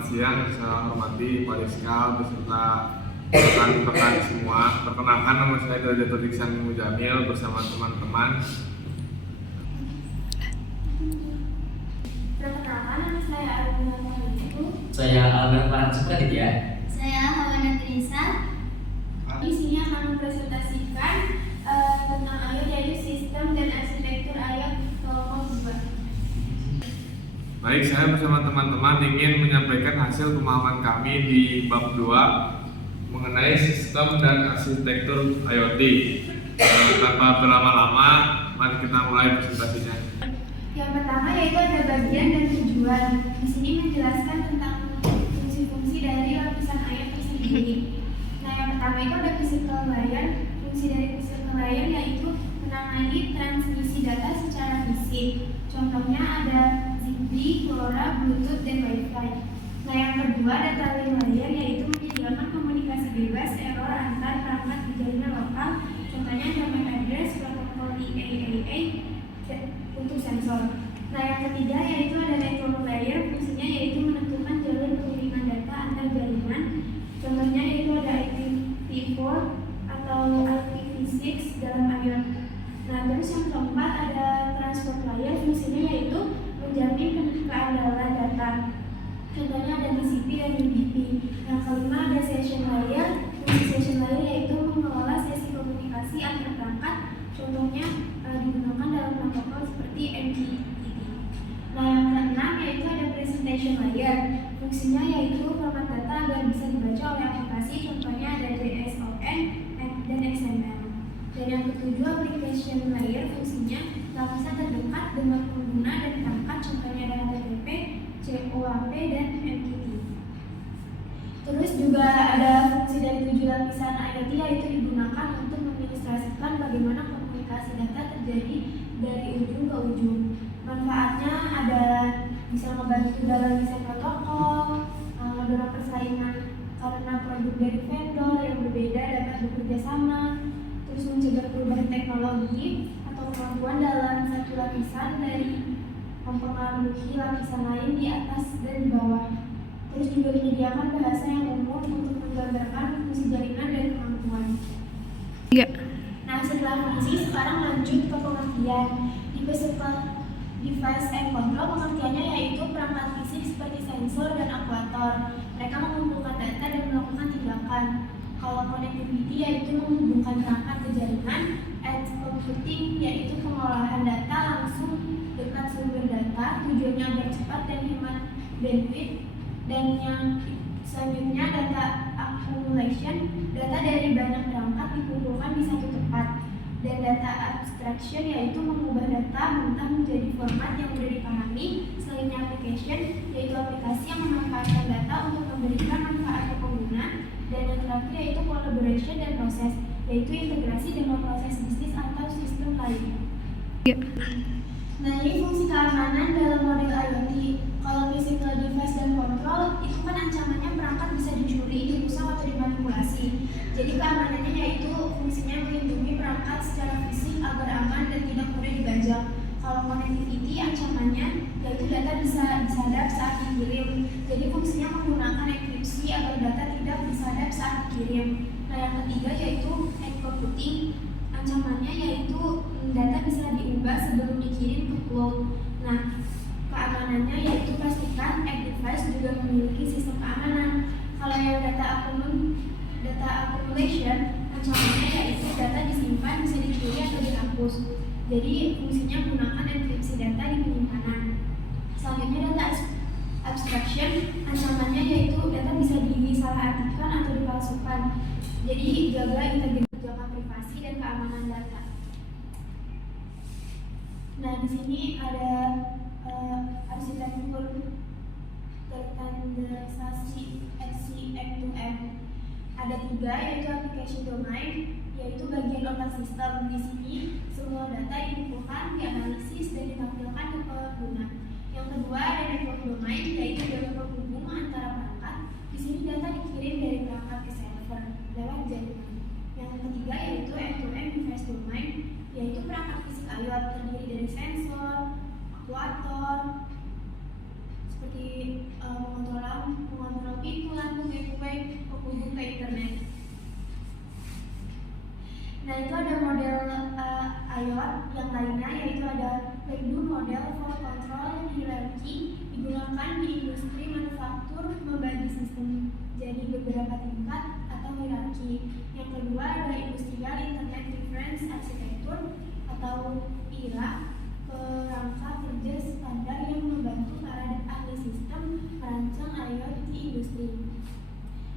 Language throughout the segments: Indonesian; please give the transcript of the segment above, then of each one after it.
Selamat siang, saya hormati Pak Rizkal beserta rekan-rekan semua. Perkenalkan, nama saya Derajat Iksan Mujamil bersama teman-teman. Perkenalkan, nama saya Aruna Mahaliku. Saya Albert Praditya. Saya Hawana Trisa. Di sini akan mempresentasikan tentang IoT, yaitu sistem dan arsitektur IoT kelompok 2. Baik, saya bersama teman-teman ingin menyampaikan hasil pemahaman kami di bab 2 mengenai sistem dan arsitektur IoT. Tanpa berlama-lama, mari kita mulai presentasinya. Yang pertama yaitu ada bagian dan tujuan. Di sini menjelaskan tentang fungsi-fungsi dari lapisan IoT tersendiri. Nah, yang pertama itu ada physical layer. Fungsi dari physical layer yaitu menangani transmisi data secara fisik. Contohnya ada Zigbee, LoRa, Bluetooth, dan Wi-Fi. Nah, yang kedua data link layer yaitu menyediakan komunikasi bebas error antar perangkat di jaringan lokal. Contohnya ada MAC address, protokol IAAA untuk sensor. Nah, yang ketiga yaitu ada network layer. Fungsinya yaitu menentukan jalur pengiriman data antar jaringan. Contohnya yaitu ada IPv4 atau IPv6 dalam IoT. Nah, terus yang keempat ada transport layer. Fungsinya yaitu menjamin keandalan data. Contohnya ada TCP dan UDP. Yang kelima ada session layer. Fungsi session layer yaitu mengelola sesi komunikasi antar perangkat. Contohnya digunakan dalam protokol seperti MQTT. Nah, yang keenam yaitu ada presentation layer. Fungsinya yaitu format data agar bisa dibaca oleh aplikasi. Contohnya ada JSON dan XML. Dan yang ketujuh application layer. Fungsinya lapisan terdekat dengan pengguna dan perangkat. Contohnya ada HTTP, COAP, dan MQTT. Terus juga ada fungsi dari 7 lapisan IoT yaitu digunakan untuk mengilustrasikan bagaimana komunikasi data terjadi dari ujung ke ujung. Manfaatnya ada bisa membantu dalam desain protokol, mendorong persaingan karena produk dari vendor yang berbeda dapat bekerja sama, terus mencegah perubahan teknologi atau kemampuan dalam satu lapisan dari mempengaruhi lapisan lain di atas dan di bawah. Terus juga menyediakan bahasa yang umum untuk menggambarkan fungsi jaringan dan kemampuan. Nah, setelah fungsi, sekarang lanjut ke pengertian. Di physical device and control, pengertiannya yaitu perangkat fisik seperti sensor dan aktuator. Mereka mengumpulkan data dan melakukan tindakan. Kalau connectivity yaitu menghubungkan perangkat ke jaringan. Edge computing yaitu pengolahan data langsung dekat sumber data, tujuannya agar cepat dan hemat bandwidth. Dan yang selanjutnya data accumulation, data dari banyak perangkat dikumpulkan di satu tempat. Dan data abstraction yaitu mengubah data mentah menjadi format yang mudah dipahami. Selanjutnya application yaitu aplikasi yang memanfaatkan data untuk memberikan manfaat ke pengguna. Dan yang terakhir yaitu collaboration dan proses, yaitu integrasi dengan proses bisnis atau sistem lainnya. Nah, ini fungsi keamanan dalam model IoT. Kalau physical device dan control itu kan ancamannya perangkat bisa dicuri, dirusak atau dimanipulasi. Jadi keamanannya yaitu fungsinya melindungi perangkat secara fisik agar aman dan tidak mudah dibajak. Kalau connectivity ancamannya yaitu data bisa disadap saat dikirim. Jadi fungsinya menggunakan enkripsi agar data tidak disadap saat dikirim. Nah, yang ketiga yaitu encoding. Ancamannya yaitu data bisa diubah sebelum dikirim ke cloud. Nah, keamanannya yaitu pastikan device juga memiliki sistem keamanan. Kalau yang data accumulation, ancamannya yaitu data disimpan bisa dicuri atau dihapus. Jadi fungsinya menggunakan enkripsi data di penyimpanan. Selanjutnya data abstraction, ancamannya yaitu data bisa disalahartikan atau dipalsukan. Jadi jaga integritas privasi dan keamanan data. Nah, di sini ada arsitektur standarisasi SCM2M. Ada 3 yaitu application domain, yaitu bagian otak sistem. Di sini semua data dikumpulkan, dianalisis dan ditampilkan ke pengguna. Yang kedua ada network domain, yaitu jalur penghubung antara perangkat. Di sini data dikirim dari perangkat ke server lewat jaringan. Yang ketiga yaitu end-to-end device domain, yaitu perangkat fisik IoT terdiri dari sensor, aktuator, seperti mengontrol lampu, hierarki. Yang kedua ada Industrial Internet Reference Architecture atau IRA, kerangka kerja standar yang membantu para ahli sistem merancang IoT industri.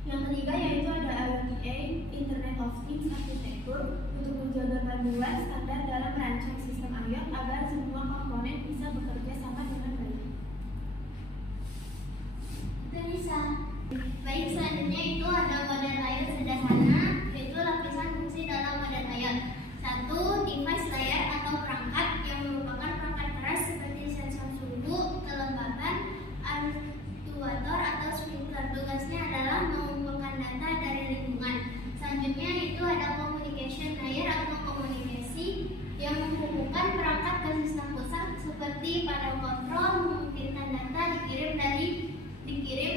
Yang ketiga yaitu ada IoTA, Internet of Things Architecture, untuk menjaga panduan standar dalam merancang sistem IoT agar semua komponen bisa bekerja sama dengan baik. Itu bisa. Baik, selanjutnya itu ada model IoT sederhana, yaitu lapisan fungsi dalam model IoT. 1. Device layer atau perangkat yang merupakan perangkat keras seperti sensor suhu, kelembaban, aktuator atau sprinkler. Tugasnya adalah mengumpulkan data dari lingkungan. Selanjutnya itu ada communication layer atau komunikasi yang menghubungkan perangkat ke sistem pusat seperti panel kontrol, memungkinkan data dikirim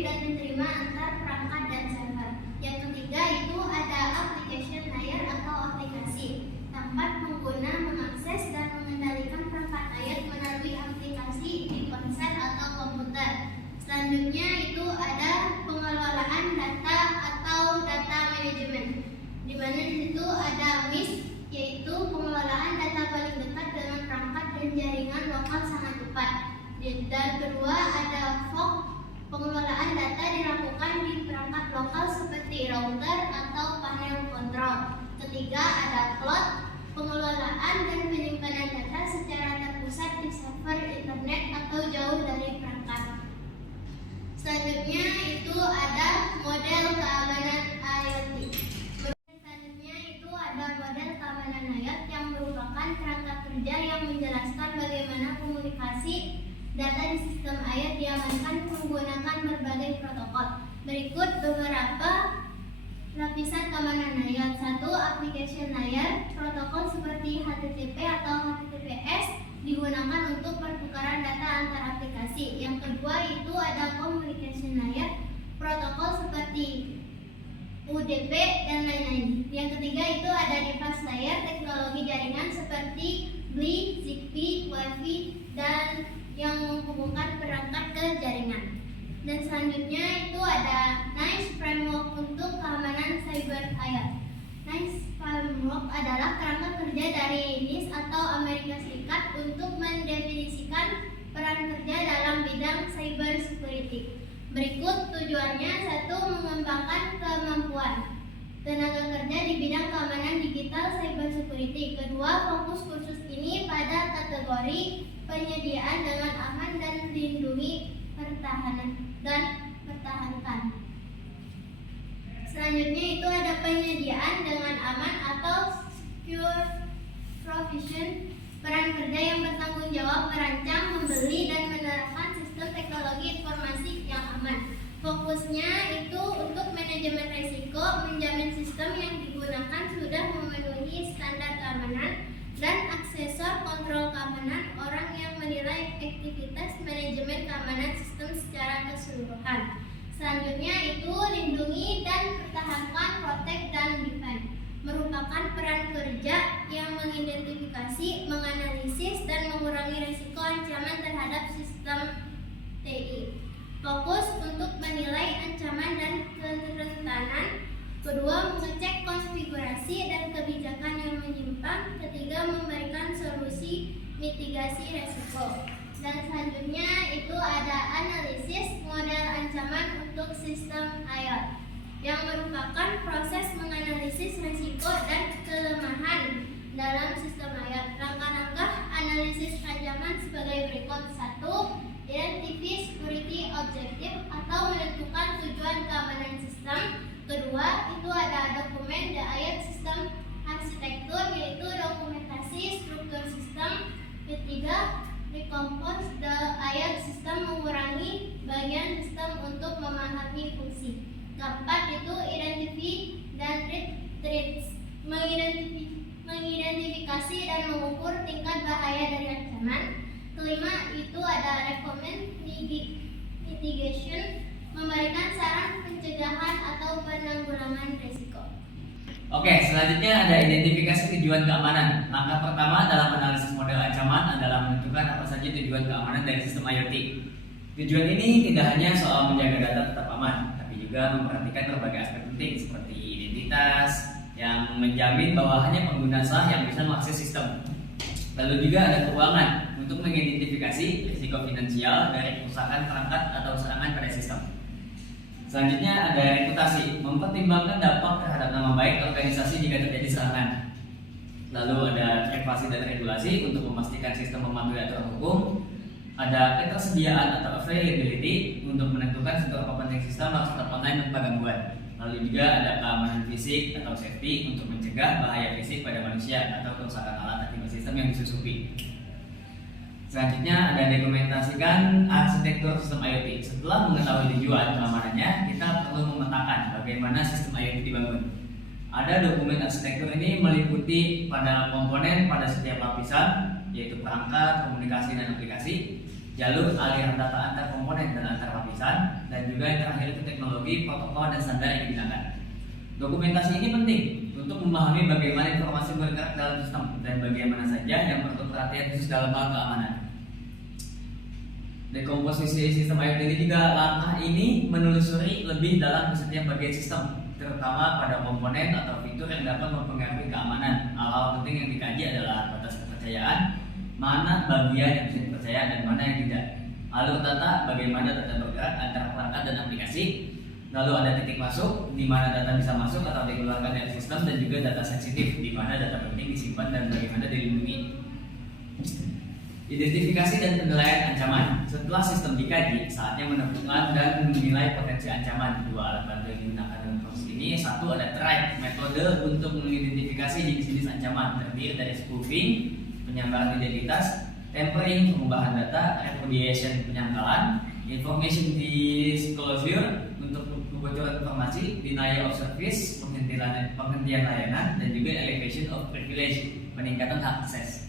dan diterima antar perangkat dan server. Yang ketiga itu ada application layer atau aplikasi, tempat pengguna mengakses dan mengendalikan perangkat IoT melalui aplikasi di ponsel atau komputer. Selanjutnya itu ada pengelolaan data atau data management, di mana di situ ada MIS, yaitu pengelolaan data paling dekat dengan perangkat dan jaringan lokal sangat cepat. Dan kedua ada FOG, pengelolaan data dilakukan di perangkat lokal seperti router atau panel kontrol. Ketiga ada cloud, pengelolaan dan penyimpanan data secara terpusat di server internet atau jauh dari perangkat. Selanjutnya itu ada model keamanan IoT. Selanjutnya itu ada model keamanan IoT yang merupakan kerangka kerja yang menjelaskan bagaimana komunikasi data di sistem IoT diamankan menggunakan berbagai protokol. Berikut beberapa lapisan keamanan IoT. 1. Application layer, protokol seperti HTTP atau HTTPS digunakan untuk pertukaran data antar aplikasi. Yang kedua itu ada communication layer, protokol seperti UDP dan lain-lain. Yang ketiga itu ada device layer, teknologi jaringan seperti BLE, Zigbee, Wi-Fi dan yang menghubungkan perangkat ke jaringan. Dan selanjutnya itu ada NICE Framework untuk keamanan cyber IoT. NICE Framework adalah kerangka kerja dari NIST atau Amerika Serikat untuk mendefinisikan peran kerja dalam bidang cyber security. Berikut tujuannya: 1. Mengembangkan kemampuan tenaga kerja di bidang keamanan digital cyber security. Kedua, fokus kursus ini pada kategori penyediaan dengan aman dan melindungi pertahankan. Selanjutnya itu ada penyediaan dengan aman atau secure provision, peran kerja yang bertanggung jawab merancang, membeli dan menerapkan sistem teknologi informasi yang aman. Fokusnya itu untuk manajemen risiko, menjamin sistem yang digunakan sudah memenuhi standar keamanan, dan aksesor kontrol keamanan orang yang menilai aktivitas manajemen keamanan sistem secara keseluruhan. Selanjutnya itu lindungi dan pertahankan, protect dan defend, merupakan peran kerja yang mengidentifikasi, menganalisis dan mengurangi risiko ancaman terhadap sistem TI. Fokus untuk menilai ancaman dan kerentanan. Kedua, mengecek konfigurasi dan kebijakan yang menyimpang. Ketiga, memberikan solusi mitigasi risiko. Dan selanjutnya itu ada analisis model ancaman untuk sistem IoT, yang merupakan proses menganalisis risiko dan kelemahan dalam sistem IoT. Langkah-langkah analisis ancaman sebagai berikut. 1. Identify security objective atau menentukan tujuan keamanan sistem. Kedua, itu ada dokumen the IoT system architecture, yaitu dokumentasi struktur sistem. Ketiga, recompose the IoT system, mengurangi bagian sistem untuk memahami fungsi. Keempat, itu identify dan treat threats, mengidentifikasi dan mengukur tingkat bahaya dari ancaman. Kelima, itu ada recommend mitigation, memberikan saran pencegahan atau penanggulangan risiko. Oke, selanjutnya ada identifikasi tujuan keamanan. Langkah pertama dalam analisis model ancaman adalah menentukan apa saja tujuan keamanan dari sistem IoT. Tujuan ini tidak hanya soal menjaga data tetap aman, tapi juga memperhatikan berbagai aspek penting seperti identitas yang menjamin bahwa hanya pengguna sah yang bisa mengakses sistem. Lalu juga ada keuangan untuk mengidentifikasi risiko finansial dari kerusakan perangkat atau serangan pada sistem. Selanjutnya ada reputasi, mempertimbangkan dampak terhadap nama baik organisasi jika terjadi serangan. Lalu ada privasi dan regulasi untuk memastikan sistem mematuhi aturan hukum. Ada ketersediaan atau availability untuk menentukan seberapa penting sistem harus tetap online tanpa gangguan. Lalu juga ada keamanan fisik atau safety untuk mencegah bahaya fisik pada manusia atau kerusakan alat akibat sistem yang disusupi. Selanjutnya ada dokumentasikan arsitektur sistem IoT. Setelah mengetahui tujuan keamanannya, kita perlu memetakan bagaimana sistem IoT dibangun. Ada dokumen arsitektur ini meliputi pada komponen pada setiap lapisan, yaitu perangkat, komunikasi dan aplikasi, jalur aliran data antar komponen dan antar lapisan, dan juga yang terakhir itu teknologi, protokol dan standar yang digunakan. Dokumentasi ini penting untuk memahami bagaimana informasi bergerak dalam sistem dan bagaimana saja yang perlu perhatian khusus dalam hal keamanan. Dekomposisi sistem IoT ini juga langkah ini menelusuri lebih dalam ke setiap bagian sistem, terutama pada komponen atau fitur yang dapat mempengaruhi keamanan. Hal-hal penting yang dikaji adalah batas kepercayaan, mana bagian yang bisa dipercaya dan mana yang tidak. Alur data, bagaimana data bergerak antara perangkat dan aplikasi. Lalu ada titik masuk, di mana data bisa masuk atau dikeluarkan dari sistem, dan juga data sensitif, di mana data penting disimpan dan bagaimana dilindungi. Identifikasi dan penilaian ancaman. Setelah sistem dikaji, saatnya menentukan dan menilai potensi ancaman. Dua alat bantu yang digunakan dalam proses ini, satu ada TRIPE, metode untuk mengidentifikasi jenis-jenis ancaman, terdiri dari spoofing, penyamparan identitas, tampering, pengubahan data, repudiation, penyangkalan, information disclosure untuk kebocoran informasi, denial of service, penghentian layanan, dan juga elevation of privilege, peningkatan hak akses.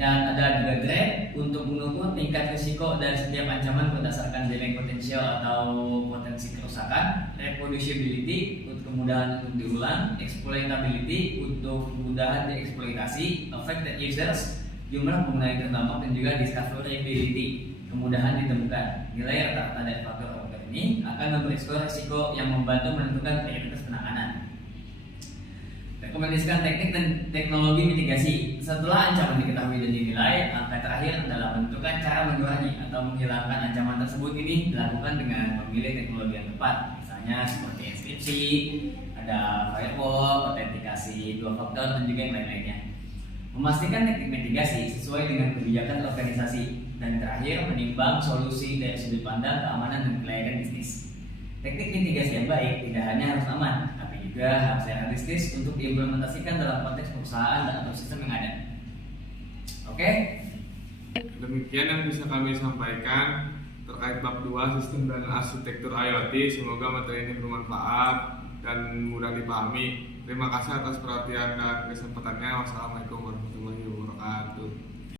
Dan ada juga DREP untuk mengukur tingkat risiko dari setiap ancaman berdasarkan damage potensial atau potensi kerusakan, reproducibility untuk kemudahan untuk diulang, exploitability untuk kemudahan dieksploitasi, affected users, jumlah pengguna yang terdampak, dan juga discoverability, kemudahan ditemukan. Nilai rata-rata dari faktor-faktor ini akan memberi skor risiko yang membantu menentukan prioritas penanganan. Rekomendasikan teknik dan teknologi mitigasi. Setelah ancaman diketahui dan dinilai, langkah terakhir adalah menentukan cara mengurangi atau menghilangkan ancaman tersebut. Ini dilakukan dengan memilih teknologi yang tepat, misalnya seperti enkripsi, ada firewall, autentikasi dua faktor, dan juga yang lain-lainnya. Memastikan teknik mitigasi sesuai dengan kebijakan organisasi, dan terakhir menimbang solusi dari sudut pandang keamanan dan kelayakan bisnis. Teknik mitigasi yang baik tidak hanya harus aman, juga harus realistis untuk diimplementasikan dalam konteks perusahaan dan atau sistem yang ada. Oke? Demikian yang bisa kami sampaikan terkait bab 2 sistem dan arsitektur IoT. Semoga materi ini bermanfaat dan mudah dipahami. Terima kasih atas perhatian dan kesempatannya. Wassalamualaikum warahmatullahi wabarakatuh.